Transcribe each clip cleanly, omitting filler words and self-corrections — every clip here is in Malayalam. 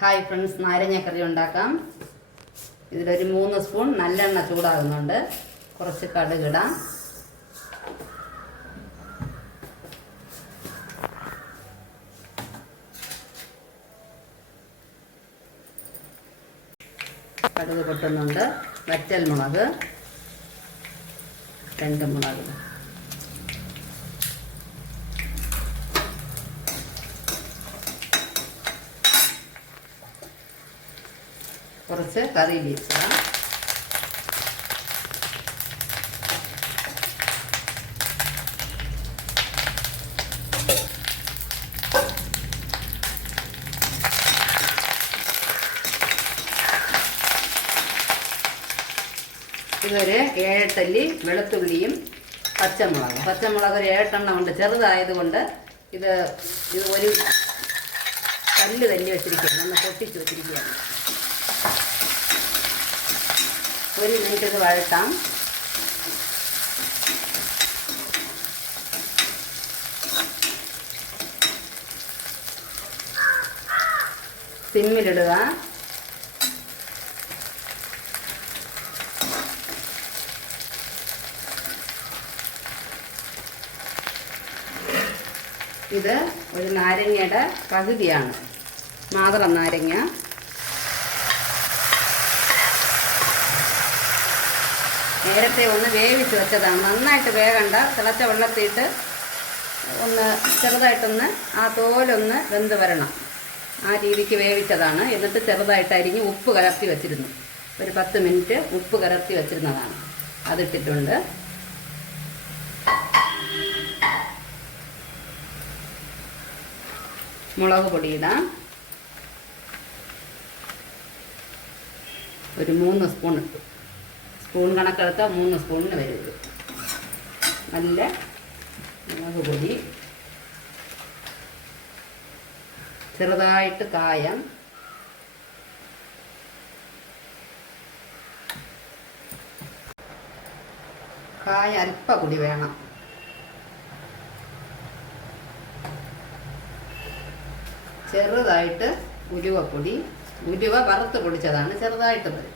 ഹായ് ഫ്രണ്ട്സ്, നാരങ്ങക്കറി ഉണ്ടാക്കാം. ഇതിലൊരു 3 സ്പൂൺ നല്ലെണ്ണ ചൂടാകുന്നുണ്ട്. കുറച്ച് കടുകിടാം. കടുക് പൊട്ടുന്നുണ്ട്. വറ്റൽ മുളക് 2 മുളക്, കുറച്ച് കറി ലീവ്സ് ഇടാം. ഇതൊരു 7 അല്ലി വെളുത്തുള്ളിയും പച്ചമുളക് ഒരു 7 ഉണ്ട്. ചെറുതായതുകൊണ്ട് ഇത് ഒരു കല്ല് തല്ലി വെച്ചിരിക്കുകയാണ്, ഒന്ന് പൊട്ടിച്ച് വെച്ചിരിക്കുകയാണ്. 1 മിനിറ്റ് ഇത് വഴട്ടാം. സിമ്മിലിടുക. ഇത് ഒരു നാരങ്ങയുടെ പകുതിയാണ്, മാത്രം നാരങ്ങ. നേരത്തെ ഒന്ന് വേവിച്ച് വെച്ചതാണ്. നന്നായിട്ട് വേകണ്ട, തിളച്ച വെള്ളത്തിയിട്ട് ഒന്ന് ചെറുതായിട്ടൊന്ന് ആ തോലൊന്ന് വെന്ത് വരണം, ആ രീതിക്ക് വേവിച്ചതാണ്. എന്നിട്ട് ചെറുതായിട്ട് അരിഞ്ഞ് ഉപ്പ് കലർത്തി വെച്ചിരുന്നു. ഒരു 10 മിനിറ്റ് ഉപ്പ് കലർത്തി വെച്ചിരുന്നതാണ്, അതിട്ടിട്ടുണ്ട്. മുളക് പൊടിയിടാം. ഒരു 3 സ്പൂൺ ഇട്ടു. സ്പൂൺ കണക്കെടുത്താൽ 3 സ്പൂണിന് വരും. നല്ല മുളക് പൊടി, ചെറുതായിട്ട് കായം, അല്പ കൂടി വേണം. ചെറുതായിട്ട് ഉലുവപ്പൊടി, ഉലുവ വറുത്ത് പൊടിച്ചതാണ്, ചെറുതായിട്ട് മതി.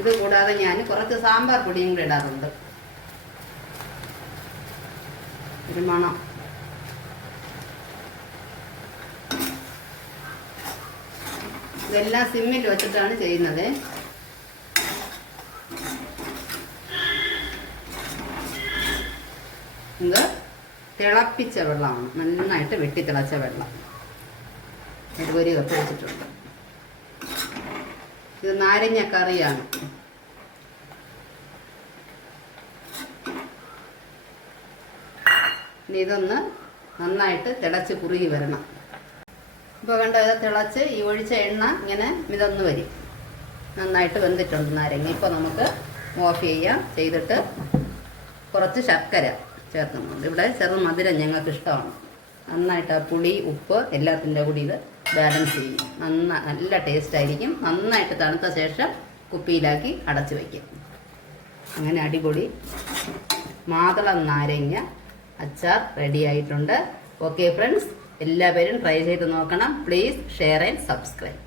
ഇത് കൂടാതെ ഞാൻ കുറച്ച് സാമ്പാർ പൊടിയും കൂടെ ഇടാറുണ്ട്, ഒരു മണം. ഇതെല്ലാം സിമ്മിൽ വെച്ചിട്ടാണ് ചെയ്യുന്നത്. ഇത് തിളപ്പിച്ച വെള്ളമാണ്, നന്നായിട്ട് വെട്ടിത്തിളച്ച വെള്ളം. 1 കപ്പ് വെച്ചിട്ടുണ്ട്. ഇത് നാരങ്ങ കറിയാണ്. ഇനി ഇതൊന്ന് നന്നായിട്ട് തിളച്ച് കുറുകി വരണം. ഇപ്പോൾ കണ്ട ഇത് തിളച്ച് ഈ ഒഴിച്ച എണ്ണ ഇങ്ങനെ മിതന്ന് വരും. നന്നായിട്ട് വെന്തിട്ടുണ്ട് നാരങ്ങ. ഇപ്പോൾ നമുക്ക് ഓഫ് ചെയ്യാം. ചെയ്തിട്ട് കുറച്ച് ശർക്കര ചേർക്കുന്നുണ്ട്. ഇവിടെ ചെറു മധുരം ഞങ്ങൾക്ക് ഇഷ്ടമാണ്. നന്നായിട്ട് ആ പുളി ഉപ്പ് എല്ലാത്തിൻ്റെ കൂടി ഇത് ബാലൻസ് ചെയ്യും. നല്ല ടേസ്റ്റ് ആയിരിക്കും. നന്നായിട്ട് തണുത്ത ശേഷം കുപ്പിയിലാക്കി അടച്ചു വയ്ക്കും. അങ്ങനെ അടിപൊളി മാതളം നാരങ്ങ അച്ചാർ റെഡി ആയിട്ടുണ്ട്. ഓക്കെ ഫ്രണ്ട്സ്, എല്ലാവരും ട്രൈ ചെയ്ത് നോക്കണം. Please share and subscribe.